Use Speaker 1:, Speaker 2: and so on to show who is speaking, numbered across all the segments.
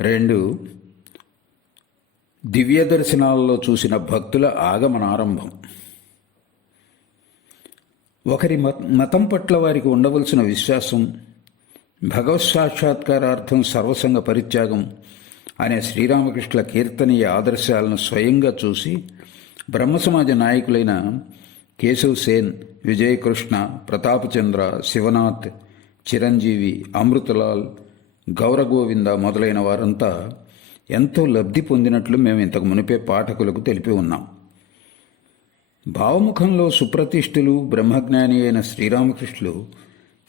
Speaker 1: రెండు దివ్య దర్శనాలలో చూసిన భక్తుల ఆగమనారంభం ఒకరి మతం పట్ల వారికి ఉండవలసిన విశ్వాసం భగవత్ సాక్షాత్కారార్థం సర్వసంగ పరిత్యాగం అనే శ్రీరామకృష్ణుల కీర్తనీయ ఆదర్శాలను స్వయంగా చూసి బ్రహ్మ సమాజ నాయకులైన కేశవ్ సేన్ విజయకృష్ణ ప్రతాపచంద్ర శివనాథ్ చిరంజీవి అమృతలాల్ గౌరగోవింద మొదలైన వారంతా ఎంతో లబ్ధి పొందినట్లు మేము ఇంతకు మునిపే పాఠకులకు తెలిపి ఉన్నాం. భావముఖంలో సుప్రతిష్ఠులు బ్రహ్మజ్ఞాని అయిన శ్రీరామకృష్ణులు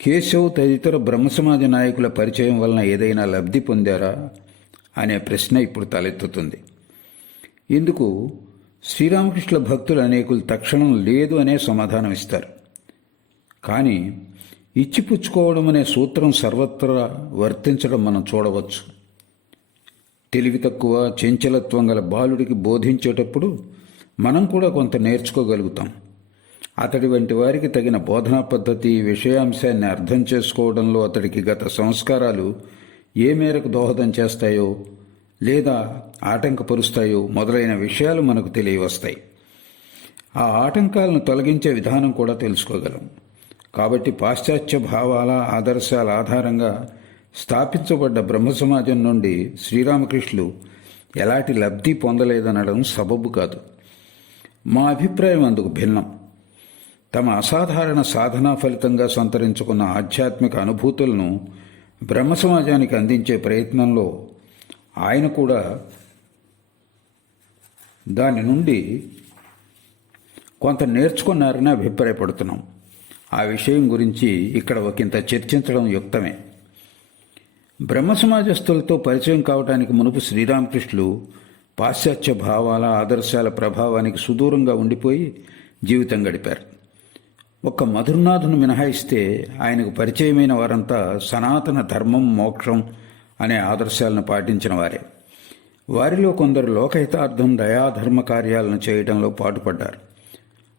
Speaker 1: కేశవ్ తదితర బ్రహ్మ సమాజ నాయకుల పరిచయం వలన ఏదైనా లబ్ధి పొందారా అనే ప్రశ్న ఇప్పుడు తలెత్తుతుంది. ఇందుకు శ్రీరామకృష్ణుల భక్తులు అనేకులు తక్షణం లేదు అనే సమాధానం ఇస్తారు కానీ ఇచ్చిపుచ్చుకోవడం అనే సూత్రం సర్వత్రా వర్తించడం మనం చూడవచ్చు. తెలివి తక్కువ చెంచలత్వం గల బాలుడికి బోధించేటప్పుడు మనం కూడా కొంత నేర్చుకోగలుగుతాం. అతడి వంటి వారికి తగిన బోధనా పద్ధతి విషయాంశాన్ని అర్థం చేసుకోవడంలో అతడికి గత సంస్కారాలు ఏ మేరకు దోహదం చేస్తాయో లేదా ఆటంకపరుస్తాయో మొదలైన విషయాలు మనకు తెలియవస్తాయి. ఆ ఆటంకాలను తొలగించే విధానం కూడా తెలుసుకోగలం. కాబట్టి పాశ్చాత్య భావాల ఆదర్శాల ఆధారంగా స్థాపించబడ్డ బ్రహ్మ సమాజం నుండి శ్రీరామకృష్ణులు ఎలాంటి లబ్ధి పొందలేదనడం సబబు కాదు. మా అభిప్రాయం అందుకు భిన్నం. తమ అసాధారణ సాధనా ఫలితంగా సంతరించుకున్న ఆధ్యాత్మిక అనుభూతులను బ్రహ్మ సమాజానికి అందించే ప్రయత్నంలో ఆయన కూడా దాని నుండి కొంత నేర్చుకున్నారని అభిప్రాయపడుతున్నాం. ఆ విషయం గురించి ఇక్కడ ఒకంత చర్చించడం యుక్తమే. బ్రహ్మ సమాజస్తులతో పరిచయం కావటానికి మునుపు శ్రీరామకృష్ణులు పాశ్చాత్య భావాల ఆదర్శాల ప్రభావానికి సుదూరంగా ఉండిపోయి జీవితం గడిపారు. ఒక్క మధురనాథును మినహాయిస్తే ఆయనకు పరిచయమైన వారంతా సనాతన ధర్మం మోక్షం అనే ఆదర్శాలను పాటించిన వారే. వారిలో కొందరు లోకహితార్థం దయాధర్మ కార్యాలను చేయడంలో పాటుపడ్డారు.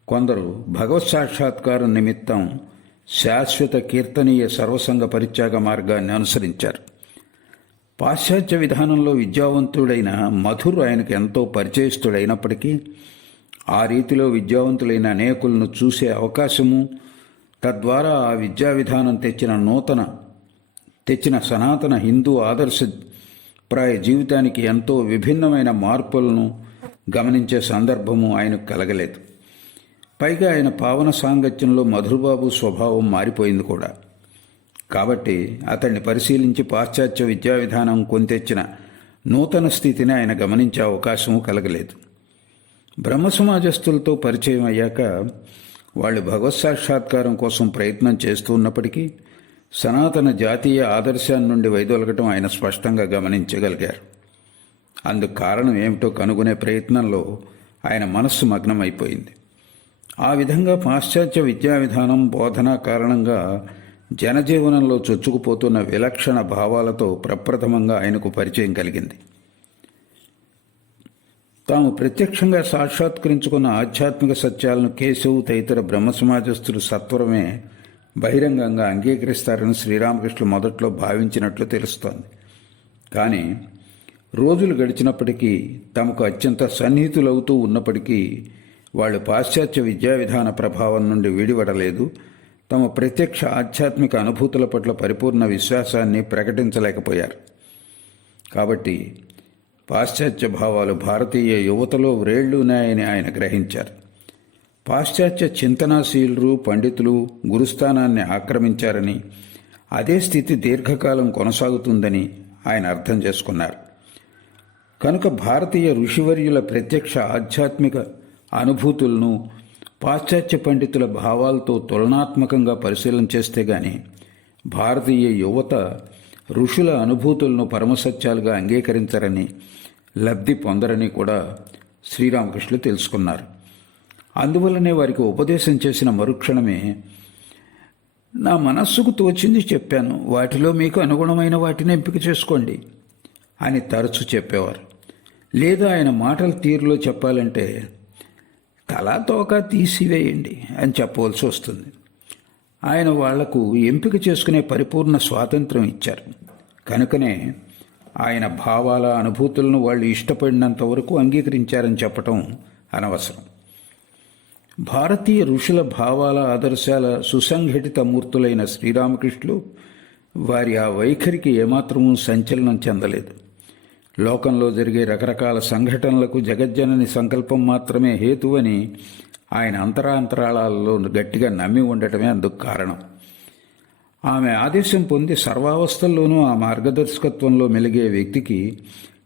Speaker 1: కొందరు భగవత్ సాక్షాత్కారం నిమిత్తం శాశ్వత కీర్తనీయ సర్వసంగ పరిత్యాగ మార్గాన్ని అనుసరించారు. పాశ్చాత్య విధానంలో విద్యావంతుడైన మధుర్ ఆయనకు ఎంతో పరిచయస్తుడైనప్పటికీ ఆ రీతిలో విద్యావంతులైన అనేకులను చూసే అవకాశము తద్వారా ఆ విద్యా విధానం తెచ్చిన నూతన తెచ్చిన సనాతన హిందూ ఆదర్శ ప్రాయ జీవితానికి ఎంతో విభిన్నమైన మార్పులను గమనించే సందర్భము ఆయనకు కలగలేదు. పైగా ఆయన పావన సాంగత్యంలో మధురబాబు స్వభావం మారిపోయింది కూడా. కాబట్టి అతన్ని పరిశీలించి పాశ్చాత్య విద్యా విధానం కొంతెచ్చిన నూతన స్థితిని ఆయన గమనించే అవకాశము కలగలేదు. బ్రహ్మ సమాజస్తులతో పరిచయం అయ్యాక వాళ్ళు భగవత్ సాక్షాత్కారం కోసం ప్రయత్నం చేస్తూ ఉన్నప్పటికీ సనాతన జాతీయ ఆదర్శాన్ని నుండి వైదొలగటం ఆయన స్పష్టంగా గమనించగలిగారు. అందుకు కారణం ఏమిటో కనుగొనే ప్రయత్నంలో ఆయన మనస్సు మగ్నమైపోయింది. ఆ విధంగా పాశ్చాత్య విద్యా విధానం బోధన కారణంగా జనజీవనంలో చొచ్చుకుపోతున్న విలక్షణ భావాలతో ప్రప్రథమంగా ఆయనకు పరిచయం కలిగింది. తాము ప్రత్యక్షంగా సాక్షాత్కరించుకున్న ఆధ్యాత్మిక సత్యాలను కేశవు తదితర బ్రహ్మ సమాజస్థులు సత్వరమే బహిరంగంగా అంగీకరిస్తారని శ్రీరామకృష్ణులు మొదట్లో భావించినట్లు తెలుస్తోంది. కానీ రోజులు గడిచినప్పటికీ తమకు అత్యంత సన్నిహితులవుతూ ఉన్నప్పటికీ వాళ్ళు పాశ్చాత్య విద్యా విధాన ప్రభావం నుండి విడివడలేదు. తమ ప్రత్యక్ష ఆధ్యాత్మిక అనుభూతుల పట్ల పరిపూర్ణ విశ్వాసాన్ని ప్రకటించలేకపోయారు. కాబట్టి పాశ్చాత్య భావాలు భారతీయ యువతలో వ్రేళ్ళున్నాయని ఆయన గ్రహించారు. పాశ్చాత్య చింతనాశీలు పండితులు గురుస్థానాన్ని ఆక్రమించారని అదే స్థితి దీర్ఘకాలం కొనసాగుతుందని ఆయన అర్థం చేసుకున్నారు. కనుక భారతీయ ఋషివర్యుల ప్రత్యక్ష ఆధ్యాత్మిక అనుభూతులను పాశ్చాత్య పండితుల భావాలతో తులనాత్మకంగా పరిశీలన చేస్తే గాని భారతీయ యువత ఋషుల అనుభూతులను పరమసత్యాలుగా అంగీకరించరని లబ్ధి పొందరని కూడా శ్రీరామకృష్ణులు తెలుసుకున్నారు. అందువల్లనే వారికి ఉపదేశం చేసిన మరుక్షణమే నా మనస్సుకు తోచింది చెప్పాను. వాటిలో మీకు అనుగుణమైన వాటిని ఎంపిక చేసుకోండి అని తరచు చెప్పేవారు. లేదా ఆయన మాటల తీరులో చెప్పాలంటే తలా తోక తీసివేయండి అని చెప్పవలసి వస్తుంది. ఆయన వాళ్ళకు ఎంపిక చేసుకునే పరిపూర్ణ స్వాతంత్రం ఇచ్చారు. కనుకనే ఆయన భావాల అనుభూతులను వాళ్ళు ఇష్టపడినంత వరకు అంగీకరించారని చెప్పటం అనవసరం. భారతీయ ఋషుల భావాల ఆదర్శాల సుసంఘటిత మూర్తులైన శ్రీరామకృష్ణులు వారి ఆ వైఖరికి ఏమాత్రమూ సంచలనం చెందలేదు. లోకంలో జరిగే రకరకాల సంఘటనలకు జగజ్జనని సంకల్పం మాత్రమే హేతువని ఆయన అంతరాంతరాళాలలో గట్టిగా నమ్మి ఉండటమే అందుకు కారణం. ఆమె ఆదేశం పొంది సర్వావస్థల్లోనూ ఆ మార్గదర్శకత్వంలో మెలిగే వ్యక్తికి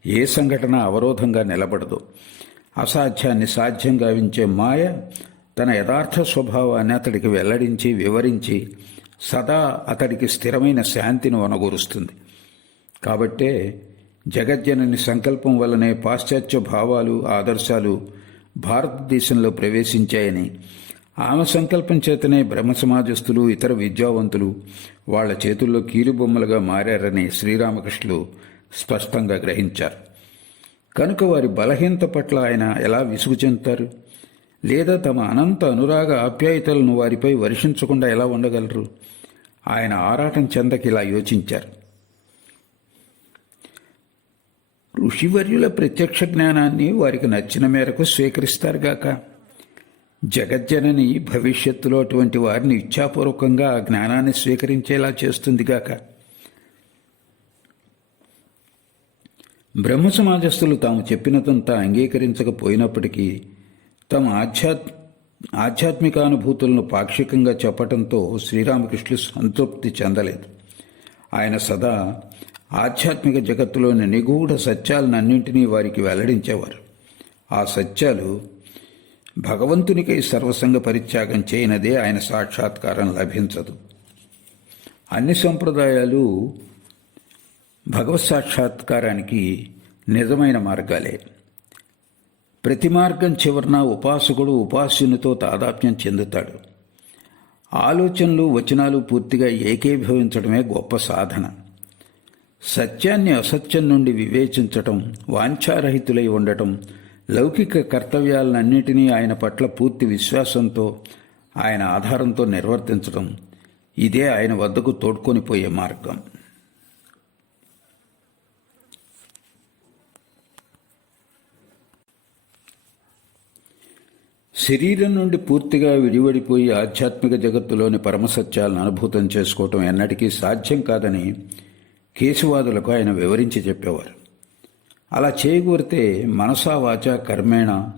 Speaker 1: ఏ సంఘటన అవరోధంగా నిలబడదు. అసాధ్యాన్ని సాధ్యం గావించే మాయ తన యథార్థ స్వభావాన్ని అతడికి వెల్లడించి వివరించి సదా అతడికి స్థిరమైన శాంతిని వనగూరుస్తుంది. కాబట్టే జగజ్జనని సంకల్పం వల్లనే పాశ్చాత్య భావాలు ఆదర్శాలు భారతదేశంలో ప్రవేశించాయని ఆమె సంకల్పం చేతనే బ్రహ్మ సమాజస్థులు ఇతర విద్యావంతులు వాళ్ళ చేతుల్లో కీలుబొమ్మలుగా మారారని శ్రీరామకృష్ణులు స్పష్టంగా గ్రహించారు. కనుక వారి బలహీనత పట్ల ఆయన ఎలా విసుగు చెందుతారు? లేదా తమ అనంత అనురాగ ఆప్యాయతలను వారిపై వర్షించకుండా ఎలా ఉండగలరు? ఆయన ఆరాటం చెందకి ఇలా యోచించారు. ఋషివర్యుల ప్రత్యక్ష జ్ఞానాన్ని వారికి నచ్చిన మేరకు స్వీకరిస్తారుగాక జగజ్జనని భవిష్యత్తులో అటువంటి వారిని ఇచ్ఛాపూర్వకంగా ఆ జ్ఞానాన్ని స్వీకరించేలా చేస్తుందిగాక బ్రహ్మ సమాజస్థులు తాము చెప్పినదంతా అంగీకరించకపోయినప్పటికీ తమ ఆధ్యాత్ ఆధ్యాత్మికానుభూతులను పాక్షికంగా చెప్పటంతో శ్రీరామకృష్ణులు సంతృప్తి చెందలేదు. ఆయన సదా ఆధ్యాత్మిక జగత్తులోని నిగూఢ సత్యాలన్నింటినీ వారికి వెల్లడించేవారు. ఆ సత్యాలు భగవంతునికై సర్వసంగ పరిత్యాగం చేయనదే ఆయన సాక్షాత్కారం లభించదు. అన్ని సంప్రదాయాలు భగవత్ సాక్షాత్కారానికి నిజమైన మార్గాలే. ప్రతి మార్గం చివరన ఉపాసకుడు ఉపాస్యునితో తాదాత్మ్యం చెందుతాడు. ఆలోచనలు వచనాలు పూర్తిగా ఏకీభవించడమే గొప్ప సాధన. సత్యాన్ని అసత్యం నుండి వివేచించటం వాంఛారహితులై ఉండటం లౌకిక కర్తవ్యాలన్నింటినీ ఆయన పట్ల పూర్తి విశ్వాసంతో ఆయన ఆధారంతో నిర్వర్తించడం ఇదే ఆయన వద్దకు తోడ్కొని పోయే మార్గం. శరీరం నుండి పూర్తిగా విడివడిపోయి ఆధ్యాత్మిక జగత్తులోని పరమసత్యాలను అనుభూతం చేసుకోవటం ఎన్నటికీ సాధ్యం కాదని కేసువాదులకు ఆయన వివరించి చెప్పేవారు. అలా చేయకూరితే మనసా వాచ కర్మేణ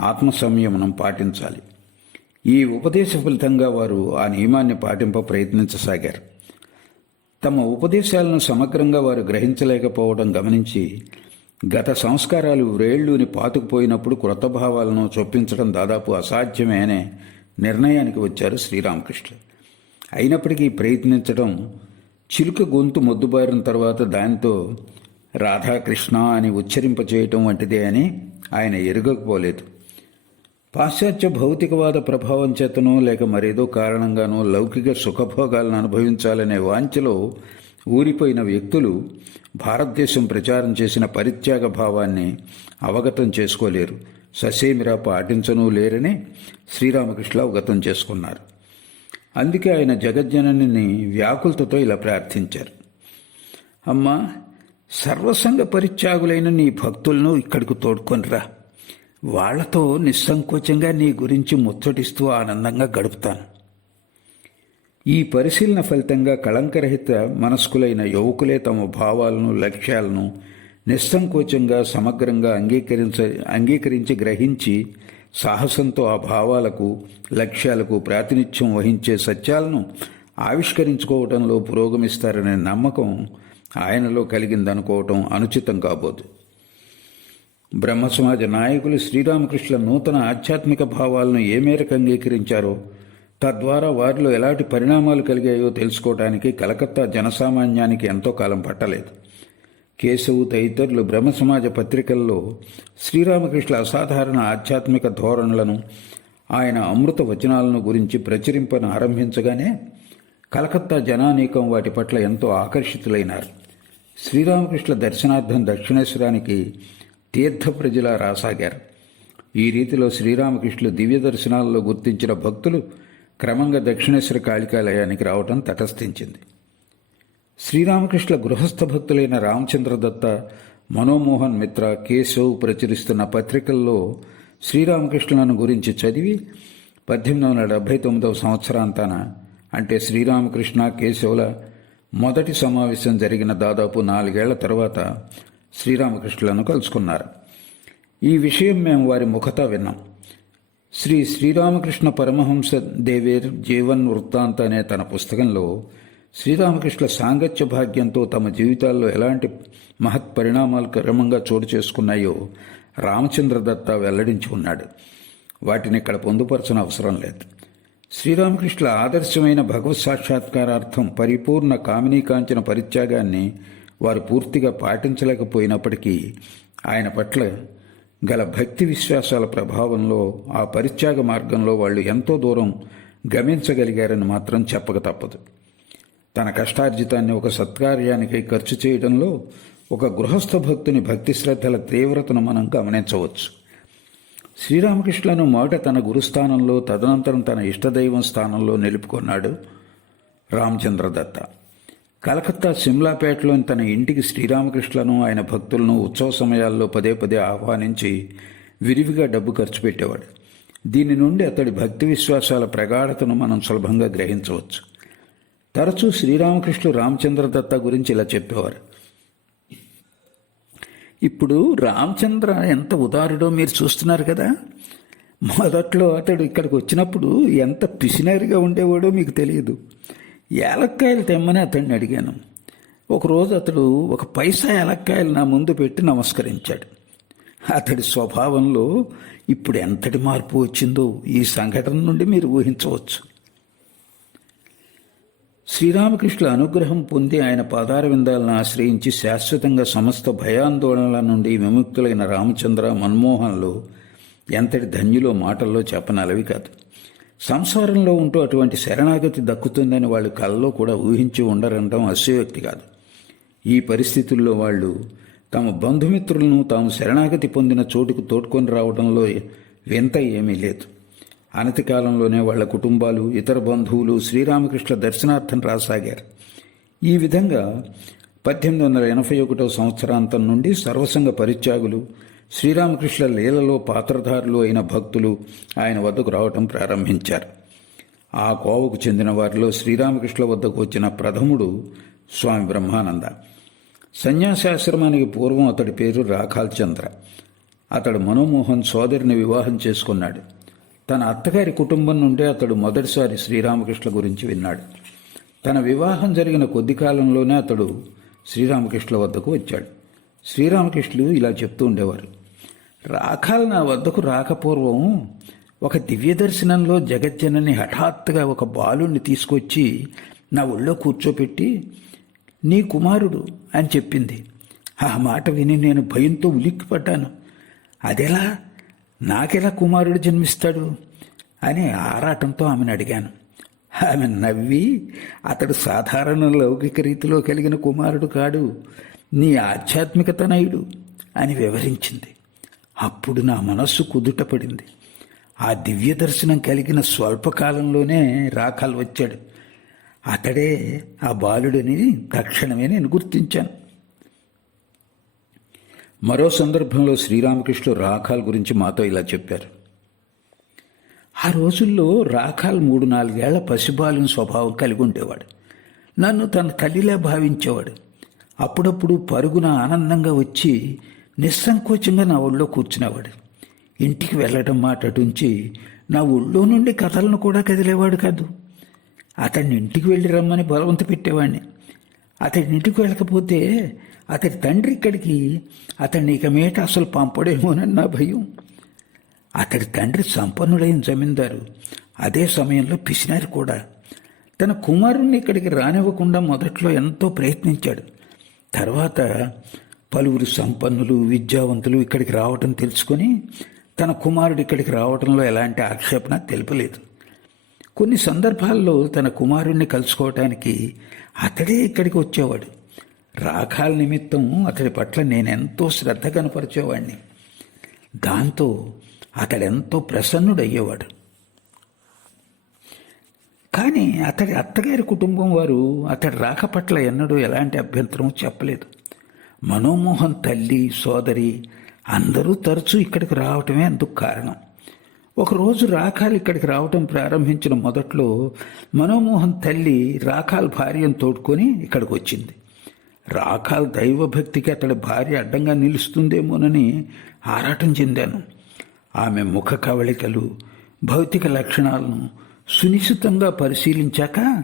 Speaker 1: ఆత్మ సంయమనం పాటించాలి. ఈ ఉపదేశ ఫలితంగా వారు ఆ నియమాన్ని పాటింప ప్రయత్నించసాగారు. తమ ఉపదేశాలను సమగ్రంగా వారు గ్రహించలేకపోవడం గమనించి గత సంస్కారాలు వ్రేళ్ళుని పాతుకుపోయినప్పుడు క్రొత్త భావాలను చొప్పించడం దాదాపు అసాధ్యమే అనే నిర్ణయానికి వచ్చారు శ్రీరామకృష్ణ అయినప్పటికీ ప్రయత్నించడం చిలుక గొంతు మొద్దుబారిన తర్వాత దానితో రాధాకృష్ణ అని ఉచ్చరింపచేయటం వంటిదే అని ఆయన ఎరుగకపోలేదు. పాశ్చాత్య భౌతికవాద ప్రభావం చేతనో లేక మరేదో కారణంగానో లౌకిక సుఖభోగాలను అనుభవించాలనే వాంఛలో ఊరిపోయిన వ్యక్తులు భారతదేశం ప్రచారం చేసిన పరిత్యాగ భావాన్ని అవగతం చేసుకోలేరు. ససేమిరా పాటించనూ లేరని శ్రీరామకృష్ణ అవగతం చేసుకున్నారు. అందుకే ఆయన జగజ్జనని వ్యాకులతతో ఇలా ప్రార్థించారు. అమ్మా సర్వసంగ పరిత్యాగులైన నీ భక్తులను ఇక్కడికి తోడుకొనిరా. వాళ్ళతో నిస్సంకోచంగా నీ గురించి ముచ్చటిస్తూ ఆనందంగా గడుపుతాను. ఈ పరిశీలన ఫలితంగా కళంకరహిత మనస్కులైన యువకులే తమ భావాలను లక్ష్యాలను నిస్సంకోచంగా సమగ్రంగా అంగీకరించ అంగీకరించి గ్రహించి సాహసంతో ఆ భావాలకు లక్ష్యాలకు ప్రాతినిధ్యం వహించే సత్యాలను ఆవిష్కరించుకోవడంలో పురోగమిస్తారనే నమ్మకం ఆయనలో కలిగిందనుకోవటం అనుచితం కాబోదు. బ్రహ్మ సమాజ నాయకులు శ్రీరామకృష్ణ నూతన ఆధ్యాత్మిక భావాలను ఏ మేరకు అంగీకరించారో తద్వారా వారిలో ఎలాంటి పరిణామాలు కలిగాయో తెలుసుకోవడానికి కలకత్తా జనసామాన్యానికి ఎంతో కాలం పట్టలేదు. కేశవు తదితరులు బ్రహ్మ సమాజ పత్రికల్లో శ్రీరామకృష్ణ అసాధారణ ఆధ్యాత్మిక ధోరణులను ఆయన అమృత వచనాలను గురించి ప్రచురింపను ఆరంభించగానే కలకత్తా జనానీకం వాటి పట్ల ఎంతో ఆకర్షితులైనారు. శ్రీరామకృష్ణ దర్శనార్థం దక్షిణేశ్వరానికి తీర్థ ప్రజల రాసాగారు. ఈ రీతిలో శ్రీరామకృష్ణులు దివ్య దర్శనాలలో గుర్తించిన భక్తులు క్రమంగా దక్షిణేశ్వర కాళికాలయానికి రావటం తటస్థించింది. శ్రీరామకృష్ణ గృహస్థ భక్తులైన రామచంద్రదత్త మనోమోహన్ మిత్ర కేశవ్ ప్రచురిస్తున్న పత్రికల్లో శ్రీరామకృష్ణులను గురించి చదివి పద్దెనిమిది వందల డెబ్భై తొమ్మిదవ సంవత్సరాంతాన అంటే శ్రీరామకృష్ణ కేశవుల మొదటి సమావేశం జరిగిన దాదాపు నాలుగేళ్ళ తర్వాత శ్రీరామకృష్ణులను కలుసుకున్నారు. ఈ విషయం మేము వారి ముఖత విన్నాం. శ్రీ శ్రీరామకృష్ణ పరమహంస దేవేర్ జీవన్ వృత్తాంత అనే తన పుస్తకంలో శ్రీరామకృష్ణ సాంగత్య భాగ్యంతో తమ జీవితాల్లో ఎలాంటి మహత్ పరిణామాలు క్రమంగా చోటు చేసుకున్నాయో రామచంద్రదత్త వెల్లడించి ఉన్నాడు. వాటిని ఇక్కడ పొందుపరచిన అవసరం లేదు. శ్రీరామకృష్ణ ఆదర్శమైన భగవత్ సాక్షాత్కారార్థం పరిపూర్ణ కామినీకాంచన పరిత్యాగాన్ని వారు పూర్తిగా పాటించలేకపోయినప్పటికీ ఆయన పట్ల గల భక్తి విశ్వాసాల ప్రభావంలో ఆ పరిత్యాగ మార్గంలో వాళ్ళు ఎంతో దూరం గమనించగలిగారని మాత్రం చెప్పక తప్పదు. తన కష్టార్జితాన్ని ఒక సత్కార్యానికి ఖర్చు చేయడంలో ఒక గృహస్థ భక్తుని భక్తి శ్రద్ధల తీవ్రతను మనం గమనించవచ్చు. శ్రీరామకృష్ణను మొదట తన గురుస్థానంలో తదనంతరం తన ఇష్టదైవం స్థానంలో నిలుపుకున్నాడు రామచంద్రదత్త. కలకత్తా సిమ్లాపేటలోని తన ఇంటికి శ్రీరామకృష్ణను ఆయన భక్తులను ఉత్సవ సమయాల్లో పదే పదే ఆహ్వానించి విరివిగా డబ్బు ఖర్చు పెట్టేవాడు. దీని నుండి అతడి భక్తి విశ్వాసాల ప్రగాఢతను మనం సులభంగా గ్రహించవచ్చు. తరచూ శ్రీరామకృష్ణుడు రామచంద్రదత్త గురించి ఇలా చెప్పేవారు. ఇప్పుడు రామచంద్ర ఎంత ఉదారుడో మీరు చూస్తున్నారు కదా. మొదట్లో అతడు ఇక్కడికి వచ్చినప్పుడు ఎంత పిసినరిగా ఉండేవాడో మీకు తెలియదు. ఏలక్కాయలు తెమ్మని అతన్ని అడిగాను. ఒకరోజు అతడు ఒక పైసా ఏలక్కాయలు నా ముందు పెట్టి నమస్కరించాడు. అతడి స్వభావంలో ఇప్పుడు ఎంతటి మార్పు వచ్చిందో ఈ సంఘటన నుండి మీరు ఊహించవచ్చు. శ్రీరామకృష్ణుల అనుగ్రహం పొంది ఆయన పాదార విందాలను ఆశ్రయించి శాశ్వతంగా సమస్త భయాందోళనల నుండి విముక్తులైన రామచంద్ర మన్మోహన్లు ఎంతటి ధన్యులో మాటల్లో చెప్పనలవి కాదు. సంసారంలో ఉంటూ అటువంటి శరణాగతి దక్కుతుందని వాళ్ళు కలలో కూడా ఊహించి ఉండరంటం అస్యోక్తి కాదు. ఈ పరిస్థితుల్లో వాళ్ళు తమ బంధుమిత్రులను తాము శరణాగతి పొందిన చోటుకు తోడ్కొని రావడంలో వింత ఏమీ లేదు. అనతి కాలంలోనే వాళ్ళ కుటుంబాలు ఇతర బంధువులు శ్రీరామకృష్ణ దర్శనార్థం రాసాగారు. ఈ విధంగా పద్దెనిమిది వందల ఎనభై ఒకటో సంవత్సరాంతం నుండి సర్వసంగ పరిత్యాగులు శ్రీరామకృష్ణ లీలలో పాత్రధారులు అయిన భక్తులు ఆయన వద్దకు రావటం ప్రారంభించారు. ఆ కోవకు చెందిన వారిలో శ్రీరామకృష్ణ వద్దకు వచ్చిన ప్రథముడు స్వామి బ్రహ్మానంద. సన్యాసాశ్రమానికి పూర్వం అతడి పేరు రాఖాల్ చంద్ర అతడు మనోమోహన్ సోదరిని వివాహం చేసుకున్నాడు. తన అత్తగారి కుటుంబం నుండే అతడు మొదటిసారి శ్రీరామకృష్ణ గురించి విన్నాడు. తన వివాహం జరిగిన కొద్ది కాలంలోనే అతడు శ్రీరామకృష్ణ వద్దకు వచ్చాడు. శ్రీరామకృష్ణులు ఇలా చెప్తూ ఉండేవారు. రాఖాల్ నా వద్దకు రాకపూర్వం ఒక దివ్య దర్శనంలో జగజ్జనని హఠాత్తుగా ఒక బాలుణ్ణి తీసుకొచ్చి నా ఒళ్ళో కూర్చోపెట్టి నీ కుమారుడు అని చెప్పింది. ఆ మాట విని నేను భయంతో ఉలిక్కిపడ్డాను. అదెలా? నాకెలా కుమారుడు జన్మిస్తాడు అని ఆరాటంతో ఆమెను అడిగాను. ఆమె నవ్వి అతడు సాధారణ లౌకిక రీతిలో కలిగిన కుమారుడు కాడు నీ ఆధ్యాత్మికతనయుడు అని వివరించింది. అప్పుడు నా మనస్సు కుదుటపడింది. ఆ దివ్య దర్శనం కలిగిన స్వల్పకాలంలోనే రాఖాలు వచ్చాడు. అతడే ఆ బాలుడిని తక్షణమే నేను గుర్తించాను. మరో సందర్భంలో శ్రీరామకృష్ణుడు రాఖాల్ గురించి మాతో ఇలా చెప్పారు. ఆ రోజుల్లో రాఖాల్ మూడు నాలుగేళ్ళ పసిబాలిన స్వభావం కలిగి ఉండేవాడు. నన్ను తన తల్లిలా భావించేవాడు. అప్పుడప్పుడు పరుగున ఆనందంగా వచ్చి నిస్సంకోచంగా నా ఒళ్ళో కూర్చునేవాడు. ఇంటికి వెళ్ళడం మాట అటుంచి నా ఒళ్ళో నుండి కథలను కూడా కదిలేవాడు కాదు. అతన్ని ఇంటికి వెళ్ళి రమ్మని బలవంత పెట్టేవాడిని. అతడి ఇంటికి వెళ్ళకపోతే అతడి తండ్రి ఇక్కడికి అతన్ని ఇక మేట అసలు పంపడేమోనని నా భయం. అతడి తండ్రి సంపన్నుడైన జమీందారు అదే సమయంలో పిసినారు కూడా తన కుమారుణ్ణి ఇక్కడికి రానివ్వకుండా మొదట్లో ఎంతో ప్రయత్నించాడు. తర్వాత పలువురు సంపన్నులు విద్యావంతులు ఇక్కడికి రావటం తెలుసుకొని తన కుమారుడు ఇక్కడికి రావడంలో ఎలాంటి ఆక్షేపణ తెలుపలేదు. కొన్ని సందర్భాల్లో తన కుమారుణ్ణి కలుసుకోవటానికి అతడే ఇక్కడికి వచ్చేవాడు. రాఖాల నిమిత్తం అతడి పట్ల నేనెంతో శ్రద్ధ కనపరిచేవాడిని దాంతో అతడెంతో ప్రసన్నుడయ్యేవాడు. కానీ అతడి అత్తగారి కుటుంబం వారు అతడి రాక పట్ల ఎన్నడూ ఎలాంటి అభ్యంతరం చెప్పలేదు. మనోమోహన్ తల్లి సోదరి అందరూ తరచూ ఇక్కడికి రావటమే అందుకు కారణం. ఒకరోజు రాకాలు ఇక్కడికి రావటం ప్రారంభించిన మొదట్లో మనోమోహన్ తల్లి రాఖాల్ భార్యను తోడుకొని ఇక్కడికి వచ్చింది. రాఖాల్ దైవభక్తికి అతడి భార్య అడ్డంగా నిలుస్తుందేమోనని ఆరాటం చెందాను. ఆమె ముఖ కవళికలు భౌతిక లక్షణాలను సునిశ్చితంగా పరిశీలించాక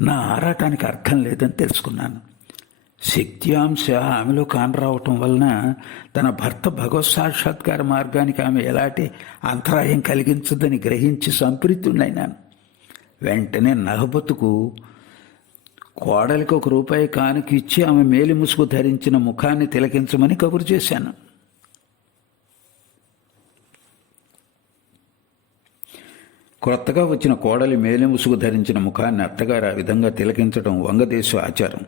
Speaker 1: నా ఆరాటానికి అర్థం లేదని తెలుసుకున్నాను. శక్త్యాంశ ఆమెలో కానరావటం వలన తన భర్త భగవత్ సాక్షాత్కార మార్గానికి ఆమె ఎలాంటి అంతరాయం కలిగించదని గ్రహించి సంప్రీతుడైనాను వెంటనే నహబతుకు కోడలికి ఒక రూపాయి కానుక ఇచ్చి ఆమె మేలి ముసుగు ధరించిన ముఖాన్ని తిలకించమని కబురు చేశాను. కొత్తగా వచ్చిన కోడలి మేలి ముసుగు ధరించిన ముఖాన్ని అత్తగారు ఆ విధంగా తిలకించడం వంగదేశ ఆచారం.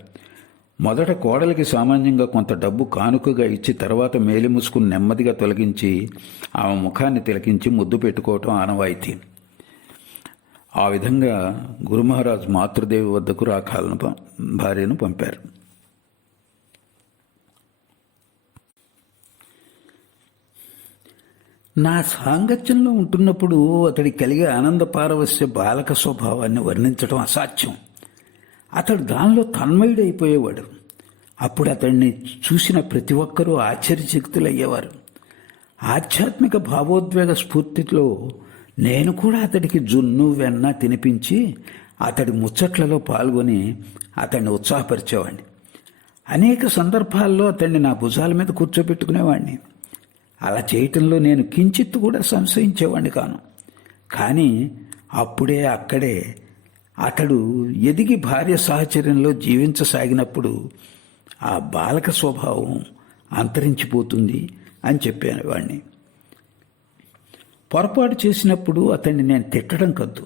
Speaker 1: మొదట కోడలికి సామాన్యంగా కొంత డబ్బు కానుకగా ఇచ్చి తర్వాత మేలిముసుకుని నెమ్మదిగా తొలగించి ఆమె ముఖాన్ని తిలకించి ముద్దు పెట్టుకోవటం ఆనవాయితీ. ఆ విధంగా గురుమహారాజ్ మాతృదేవి వద్దకు రాకాలను భార్యను పంపారు. నా సాంగత్యంలో ఉంటున్నప్పుడు అతడి కలిగే ఆనంద పారవస్య బాలక స్వభావాన్ని వర్ణించడం అసాధ్యం. అతడు దానిలో తన్మయుడైపోయేవాడు. అప్పుడు అతడిని చూసిన ప్రతి ఒక్కరూ ఆశ్చర్యశక్తులయ్యేవారు ఆధ్యాత్మిక భావోద్వేగ స్ఫూర్తిలో నేను కూడా అతడికి జున్ను వెన్న తినిపించి అతడి ముచ్చట్లలో పాల్గొని అతన్ని ఉత్సాహపరిచేవాడిని అనేక సందర్భాల్లో అతన్ని నా భుజాల మీద కూర్చోబెట్టుకునేవాడిని అలా చేయటంలో నేను కించిత్తు కూడా సంశయించేవాడిని కాను. కానీ అప్పుడే అక్కడే అతడు ఎదిగి భార్య సాహచర్యంలో జీవించసాగినప్పుడు ఆ బాలక స్వభావం అంతరించిపోతుంది అని చెప్పాను వాణ్ణి. పొరపాటు చేసినప్పుడు అతన్ని నేను తిట్టడం కద్దు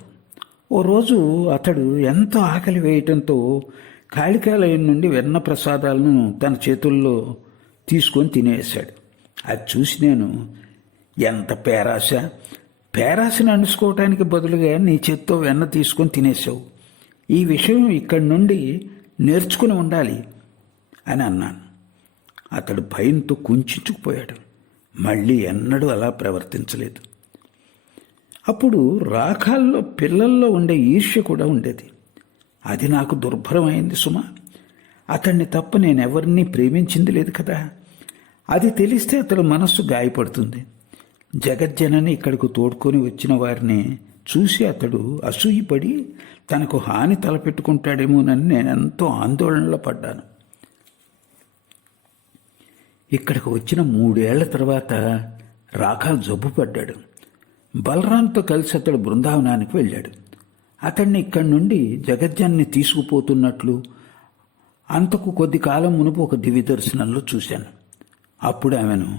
Speaker 1: ఓ రోజు అతడు ఎంతో ఆకలి వేయటంతో కాళికాలయం నుండి వెన్న ప్రసాదాలను తన చేతుల్లో తీసుకొని తినేశాడు. అది చూసి నేను ఎంత పేరాశ! పేరాసిని అణుచుకోవటానికి బదులుగా నీ చేత్తో వెన్న తీసుకొని తినేసావు. ఈ విషయం ఇక్కడి నుండి నేర్చుకుని ఉండాలి అని అన్నాను. అతడు భయంతో కుంచుకుపోయాడు. మళ్ళీ ఎన్నడూ అలా ప్రవర్తించలేదు. అప్పుడు రాఖాల్లో పిల్లల్లో ఉండే ఈర్ష్య కూడా ఉండేది. అది నాకు దుర్భరమైంది సుమా. అతన్ని తప్ప నేనెవరినీ ప్రేమించింది లేదు కదా. అది తెలిస్తే అతడు మనస్సు గాయపడుతుంది. జగజ్జనని ఇక్కడికి తోడుకొని వచ్చిన వారిని చూసి అతడు అసూయపడి తనకు హాని తలపెట్టుకుంటాడేమోనని నేనెంతో ఆందోళనలో పడ్డాను. ఇక్కడికి వచ్చిన మూడేళ్ళ తర్వాత రాఖా జబ్బు పడ్డాడు. బలరాంతో కలిసి అతడు బృందావనానికి వెళ్ళాడు. అతన్ని ఇక్కడి నుండి జగజ్జాన్ని తీసుకుపోతున్నట్లు అంతకు కొద్ది కాలం మునుపు ఒక దివ్య దర్శనంలో చూశాను. అప్పుడు ఆమెను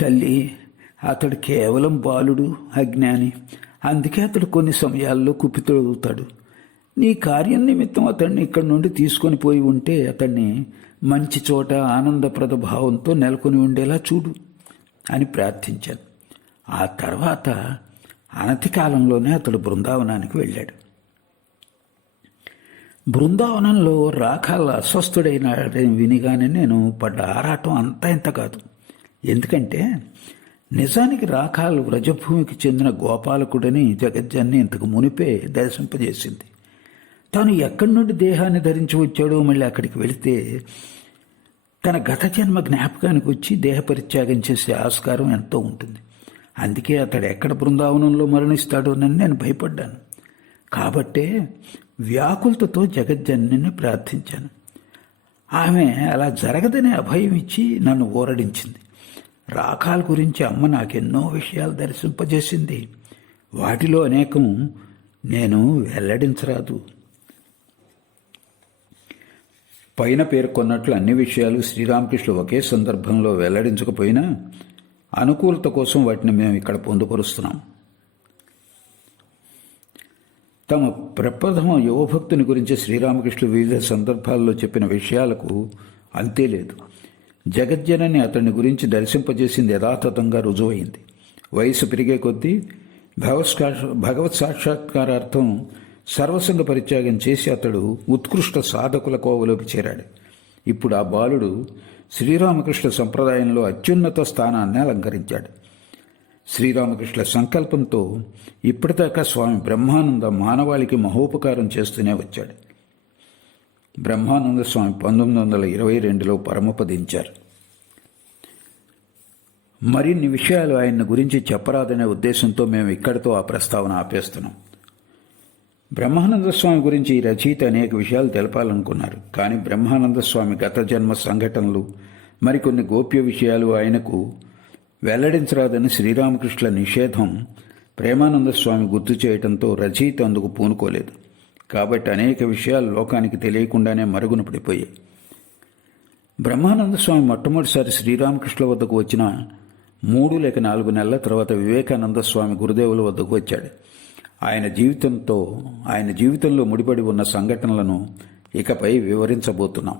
Speaker 1: తల్లి అతడు కేవలం బాలుడు అజ్ఞాని. అందుకే అతడు కొన్ని సమయాల్లో కుప్పితొడుగుతాడు నీ కార్యం నిమిత్తం అతన్ని ఇక్కడి నుండి తీసుకొని పోయి ఉంటే అతన్ని మంచి చోట ఆనందప్రద భావంతో నెలకొని ఉండేలా చూడు అని ప్రార్థించాను ఆ తర్వాత అనతి కాలంలోనే అతడు బృందావనానికి వెళ్ళాడు. బృందావనంలో రాకాల అస్వస్థుడైన వినిగానే నేను పడ్డ ఆరాటం అంతా ఇంత కాదు. ఎందుకంటే నిజానికి రాకాలు వ్రజభూమికి చెందిన గోపాలకుడని జగజ్జాన్ని ఇంతకు మునిపే దర్శింపజేసింది. తాను ఎక్కడి నుండి దేహాన్ని ధరించి వచ్చాడో మళ్ళీ అక్కడికి వెళితే తన గత జన్మ జ్ఞాపకానికి వచ్చి దేహ పరిత్యాగం చేసే ఆస్కారం ఎంతో ఉంటుంది. అందుకే అతడు ఎక్కడ బృందావనంలో మరణిస్తాడోనని నేను భయపడ్డాను. కాబట్టే వ్యాకులతతో జగజ్జన్ని ప్రార్థించాను. ఆమె అలా జరగదనే అభయం ఇచ్చి నన్ను ఊరడించింది రాకాల గురించి అమ్మ నాకెన్నో విషయాలు దర్శింపజేసింది. వాటిలో అనేకం నేను వెల్లడించరాదు. పైన పేర్కొన్నట్లు అన్ని విషయాలు శ్రీరామకృష్ణుడు ఒకే సందర్భంలో వెల్లడించకపోయినా అనుకూలత కోసం వాటిని మేము ఇక్కడ పొందుపరుస్తున్నాం. తమ ప్రప్రథమ యువభక్తుని గురించి శ్రీరామకృష్ణుడు వివిధ సందర్భాల్లో చెప్పిన విషయాలకు అంతే లేదు. జగజ్జనని అతని గురించి దర్శింపజేసింది యథాతథంగా రుజువైంది. వయసు పెరిగే కొద్దీ భగవత్కా భగవత్ సాక్షాత్కారార్థం సర్వసంగ పరిత్యాగం చేసి అతడు ఉత్కృష్ట సాధకుల కోవలోకి చేరాడు. ఇప్పుడు ఆ బాలుడు శ్రీరామకృష్ణ సంప్రదాయంలో అత్యున్నత స్థానాన్ని అలంకరించాడు. శ్రీరామకృష్ణ సంకల్పంతో ఇప్పటిదాకా స్వామి బ్రహ్మానంద మానవాళికి మహోపకారం చేస్తూనే వచ్చాడు. బ్రహ్మానంద స్వామి పంతొమ్మిది వందల ఇరవై రెండులో పరమపదించారు. మరిన్ని విషయాలు ఆయన గురించి చెప్పరాదనే ఉద్దేశంతో మేము ఇక్కడితో ఆ ప్రస్తావన ఆపేస్తున్నాం. బ్రహ్మానంద స్వామి గురించి ఈ రచయిత అనేక విషయాలు తెలపాలనుకున్నారు. కానీ బ్రహ్మానంద స్వామి గత జన్మ సంఘటనలు మరికొన్ని గోప్య విషయాలు ఆయనకు వెల్లడించరాదని శ్రీరామకృష్ణుల నిషేధం ప్రేమానంద స్వామి గుర్తు చేయడంతో రచయిత అందుకు పూనుకోలేదు. కాబట్టి అనేక విషయాలు లోకానికి తెలియకుండానే మరుగున పడిపోయాయి. బ్రహ్మానంద స్వామి మొట్టమొదటిసారి శ్రీరామకృష్ణుల వద్దకు వచ్చిన మూడు లేక నాలుగు నెలల తర్వాత వివేకానంద స్వామి గురుదేవుల వద్దకు వచ్చాడు. ఆయన జీవితంతో ఆయన జీవితంలో ముడిపడి ఉన్న సంఘటనలను ఇకపై వివరించబోతున్నాం.